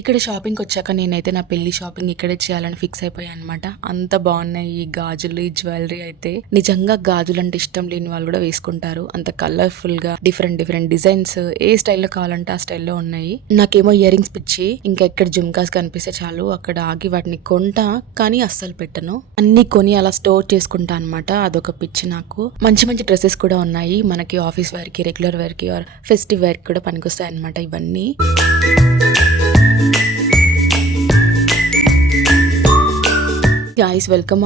ఇక్కడ షాపింగ్కి వచ్చాక నేనైతే నా పెళ్లి షాపింగ్ ఇక్కడే చేయాలని ఫిక్స్ అయిపోయాను అనమాట. అంత బాగున్నాయి ఈ గాజులు, ఈ జ్యువెలరీ అయితే. నిజంగా గాజులు అంటే ఇష్టం లేని వాళ్ళు కూడా వేసుకుంటారు. అంత కలర్ఫుల్ గా డిఫరెంట్ డిఫరెంట్ డిజైన్స్ ఏ స్టైల్లో కావాలంటే ఆ స్టైల్లో ఉన్నాయి. నాకేమో ఇయర్ రింగ్స్ పిచ్చి. ఇంకా ఎక్కడ జుమ్కాస్ కనిపిస్తే చాలు అక్కడ ఆగి వాటిని కొంటా, కానీ అస్సలు పెట్టను. అన్ని కొని అలా స్టోర్ చేసుకుంటా అనమాట. అదొక పిచ్చి నాకు. మంచి మంచి డ్రెస్సెస్ కూడా ఉన్నాయి. మనకి ఆఫీస్ వేర్ కి, రెగ్యులర్ వేర్ కి, ఆర్ ఫెస్టివ్ వేర్ కి కూడా పనికొస్తాయి అనమాట ఇవన్నీ. Guys welcome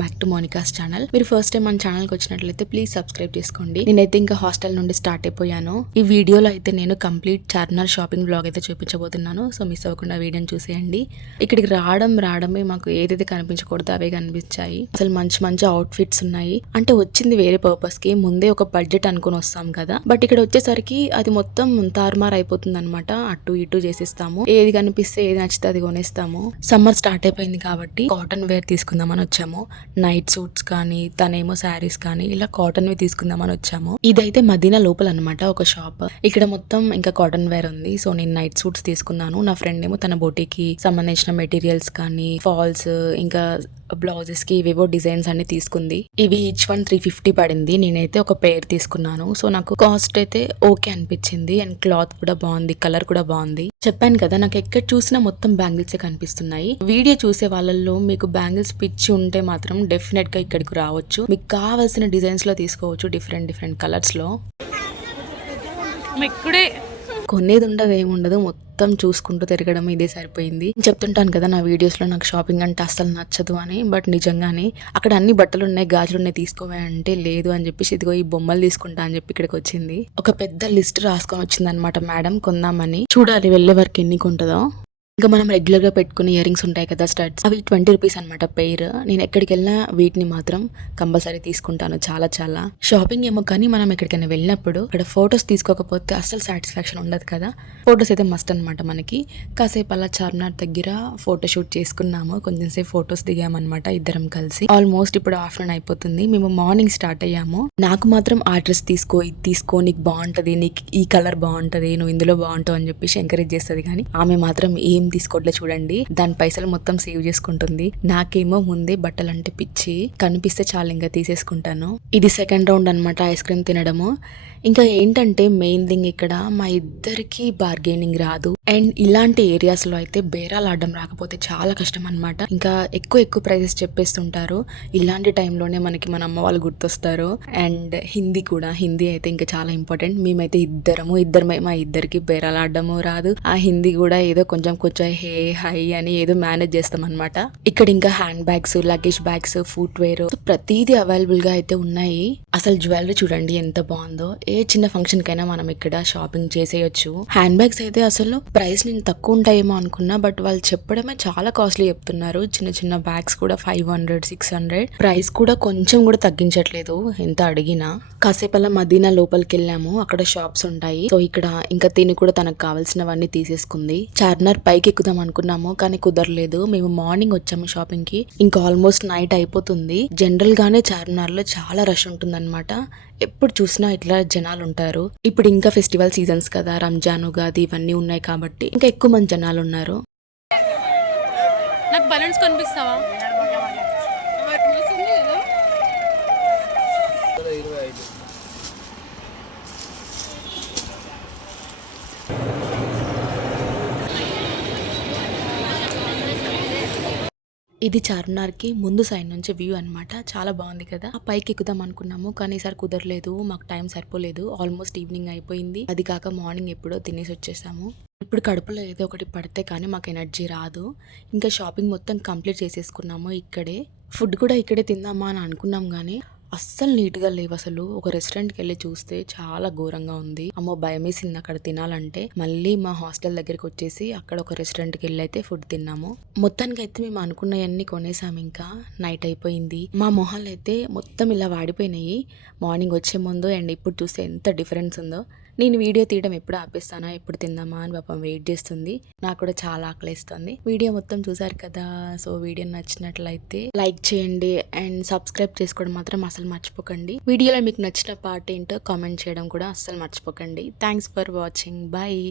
back to Monica's channel. మీరు ఫస్ట్ టైం మన ఛానల్కి వచ్చినట్లయితే ప్లీజ్ సబ్స్క్రైబ్ చేసుకోండి. నేనైతే ఇంకా హాస్టల్ నుండి స్టార్ట్ అయిపోయాను. ఈ వీడియోలో అయితే నేను కంప్లీట్ చార్మినార్ షాపింగ్ బ్లాగ్ అయితే చూపించబోతున్నాను. సో మిస్ అవ్వకుండా వీడియోని చూసేయండి. ఇక్కడికి రావడమే మాకు ఏదైతే కనిపించకూడదో అవే కనిపించాయి. అసలు మంచి మంచి అవుట్ఫిట్స్ ఉన్నాయి. అంటే వచ్చింది వేరే పర్పస్ కి, ముందే ఒక బడ్జెట్ అనుకుని వస్తాం కదా, బట్ ఇక్కడ వచ్చేసరికి అది మొత్తం తారుమారు అయిపోతుంది అనమాట. అటు ఇటు చేసిస్తాము. ఏది కనిపిస్తే ఏది నచ్చితే అది కొనేస్తాము. సమ్మర్ స్టార్ట్ అయిపోయింది కాబట్టి కాటన్ వేర్ తీసుకుందామని వచ్చాము. నైట్ సూట్స్ కానీ, తనేమో శారీస్ కానీ, ఇలా కాటన్ వి తీసుకుందామని వచ్చాము. ఇదైతే మదీనా లోపల అనమాట ఒక షాప్. ఇక్కడ మొత్తం ఇంకా కాటన్ వేర్ ఉంది. సో నేను నైట్ సూట్స్ తీసుకున్నాను. నా ఫ్రెండ్ ఏమో తన బోటీకి సంబంధించిన మెటీరియల్స్ కానీ, ఫాల్స్, ఇంకా బ్లౌజెస్ కి ఇవేవో డిజైన్స్ అన్ని తీసుకుంది. ఇవి ఈచ్ వన్ 350 పడింది. నేనైతే ఒక పేర్ తీసుకున్నాను. సో నాకు కాస్ట్ అయితే ఓకే అనిపించింది. అండ్ క్లాత్ కూడా బాగుంది, కలర్ కూడా బాగుంది. చెప్పాను కదా, నాకు ఎక్కడ చూసినా మొత్తం బ్యాంగిల్స్ కనిపిస్తున్నాయి. వీడియో చూసే వాళ్ళల్లో మీకు బ్యాంగిల్స్ పిచ్చి ఉంటే మాత్రం డెఫినెట్ గా ఇక్కడికి రావచ్చు. మీకు కావాల్సిన డిజైన్స్ లో తీసుకోవచ్చు, డిఫరెంట్ డిఫరెంట్ కలర్స్ లో. కొనేది ఉండదు, ఏముండదు, మొత్తం చూసుకుంటూ తిరగడం ఇదే సరిపోయింది. చెప్తుంటాను కదా నా వీడియోస్ లో నాకు షాపింగ్ అంటే అస్సలు నచ్చదు అని. బట్ నిజంగానే అక్కడ అన్ని బట్టలు ఉన్నాయి, గాజులు ఉన్నాయి, తీసుకోవే అంటే లేదు అని చెప్పేసి ఇదిగో ఈ బొమ్మలు తీసుకుంటా అని చెప్పి ఇక్కడికి వచ్చింది. ఒక పెద్ద లిస్ట్ రాసుకొని వచ్చింది అనమాట మేడం కొందామని. చూడాలి వెళ్ళే వరకు ఎన్ని కొంటుందో. ఇంకా మనం రెగ్యులర్ గా పెట్టుకునే ఇయర్ రింగ్స్ ఉంటాయి కదా, స్టడ్స్, అవి 20 రూపీస్ అనమాట పెయిర్. నేను ఎక్కడికి వెళ్ళినా వీటిని మాత్రం కంపల్సరీ తీసుకుంటాను. చాలా చాలా షాపింగ్ ఏమో, కానీ మనం ఎక్కడికైనా వెళ్ళినప్పుడు అక్కడ ఫొటోస్ తీసుకోకపోతే అస్సలు సాటిస్ఫాక్షన్ ఉండదు కదా. ఫొటోస్ అయితే మస్ట్ అనమాట మనకి. కాసేపు అలా చార్మినార్ దగ్గర ఫోటో షూట్ చేసుకున్నాము. కొంచెం సేపు ఫొటోస్ దిగామన్నమాట ఇద్దరం కలిసి. ఆల్మోస్ట్ ఇప్పుడు ఆఫ్టర్నూన్ అయిపోతుంది. మేము మార్నింగ్ స్టార్ట్ అయ్యాము. నాకు మాత్రం ఆ డ్రెస్ తీసుకో, ఇది తీసుకో, నీకు బాగుంటది, నీకు ఈ కలర్ బాగుంటది, నువ్వు ఇందులో బాగుంటావు అని చెప్పేసి ఎంకరేజ్ చేస్తుంది. కానీ ఆమె మాత్రం ఏం తీసుకోవట్లే చూడండి. దాని పైసలు మొత్తం సేవ్ చేసుకుంటుంది. నాకేమో ముందే బట్టలు అంటే పిచ్చి, కనిపిస్తే చాలు ఇంకా తీసేసుకుంటాను. ఇది సెకండ్ రౌండ్ అనమాట ఐస్ క్రీమ్ తినడము. ఇంకా ఏంటంటే మెయిన్ థింగ్ ఇక్కడ మా ఇద్దరికి బార్గెనింగ్ రాదు. అండ్ ఇలాంటి ఏరియాస్ లో అయితే బేరాలు ఆడడం రాకపోతే చాలా కష్టం అనమాట. ఇంకా ఎక్కువ ప్రైజెస్ చెప్పేస్తుంటారు. ఇలాంటి టైంలోనే మనకి మన అమ్మ వాళ్ళు గుర్తొస్తారు. అండ్ హిందీ అయితే ఇంకా చాలా ఇంపార్టెంట్. మేమైతే ఇద్దరమే మా ఇద్దరికి బేరాలు ఆడడము రాదు. ఆ హిందీ కూడా ఏదో కొంచెం హే హై అని ఏదో మేనేజ్ చేస్తాం అనమాట. ఇక్కడ ఇంకా hand bags, luggage bags, foot wear ప్రతిదీ అవైలబుల్ గా అయితే ఉన్నాయి. అసలు జ్యువెలరీ చూడండి ఎంత బాగుందో. ఏ చిన్న ఫంక్షన్ కైనా మనం ఇక్కడ షాపింగ్ చేసేయచ్చు. హ్యాండ్ బ్యాగ్స్ అయితే అసలు ప్రైస్ నేను తక్కువ ఉంటాయేమో అనుకున్నా, బట్ వాళ్ళు చెప్పడమే చాలా కాస్ట్లీ చెప్తున్నారు. చిన్న చిన్న బ్యాగ్స్ కూడా 500, 600. ప్రైస్ కూడా కొంచెం కూడా తగ్గించట్లేదు ఎంత అడిగినా. కాసేపు అలా మదీనా లోపలికి వెళ్ళాము. అక్కడ షాప్స్ ఉంటాయి. సో ఇక్కడ ఇంకా తిని కూడా తనకు కావాల్సినవన్నీ తీసేసుకుంది. చార్మినార్ పైకి ఎక్కుదాం అనుకున్నాము, కానీ కుదరలేదు. మేము మార్నింగ్ వచ్చాము షాపింగ్ కి. ఇంకా ఆల్మోస్ట్ నైట్ అయిపోతుంది. జనరల్ గానే చార్మినార్ లో చాలా రష్ ఉంటుంది అనమాట. ఎప్పుడు చూసినా ఇట్లా జనాలు ఉంటారు. ఇప్పుడు ఇంకా ఫెస్టివల్ సీజన్స్ కదా, రంజాన్, ఉగాది ఇవన్నీ ఉన్నాయి కాబట్టి ఇంకా ఎక్కువ మంది జనాలు ఉన్నారు. నాకు బలూన్స్ కనిపిస్తావా? ఇది చార్మినార్కి ముందు సైడ్ నుంచి వ్యూ అనమాట. చాలా బాగుంది కదా. ఆ పైకి ఎక్కుదాం అనుకున్నాము, కానీ ఈసారి కుదరలేదు. మాకు టైం సరిపోలేదు. ఆల్మోస్ట్ ఈవినింగ్ అయిపోయింది. అది కాక మార్నింగ్ ఎప్పుడో తినేసి వచ్చేసాము. ఇప్పుడు కడుపులో ఏదో ఒకటి పడితే కానీ మాకు ఎనర్జీ రాదు. ఇంకా షాపింగ్ మొత్తం కంప్లీట్ చేసేసుకున్నాము. ఇక్కడే ఫుడ్ కూడా ఇక్కడే తిందామా అని అనుకున్నాం, కానీ అస్సలు నీట్గా లేవు. అసలు ఒక రెస్టారెంట్కి వెళ్ళి చూస్తే చాలా ఘోరంగా ఉంది. అమ్మో భయమేసింది అక్కడ తినాలంటే. మళ్ళీ మా హాస్టల్ దగ్గరికి వచ్చేసి అక్కడ ఒక రెస్టారెంట్కి వెళ్ళి అయితే ఫుడ్ తిన్నాము. మొత్తానికి అయితే మేము అనుకున్నవన్నీ కొనేసాము. ఇంకా నైట్ అయిపోయింది. మా మొహాలు అయితే మొత్తం ఇలా వాడిపోయినాయి మార్నింగ్ వచ్చే ముందు అండ్ ఇప్పుడు చూస్తే ఎంత డిఫరెన్స్ ఉందో. నేను వీడియో తీయడం ఎప్పుడు ఆపేస్తానా, ఎప్పుడు తిందామా అని పాపం వెయిట్ చేస్తుంది. నాకు కూడా చాలా ఆకలిస్తుంది. వీడియో మొత్తం చూసారు కదా. సో వీడియో నచ్చినట్లయితే లైక్ చేయండి అండ్ సబ్స్క్రైబ్ చేసుకోవడం మాత్రం అసలు మర్చిపోకండి. వీడియోలో మీకు నచ్చిన పార్ట్ ఏంటో కామెంట్ చేయడం కూడా అస్సలు మర్చిపోకండి. Thanks for watching. బాయ్.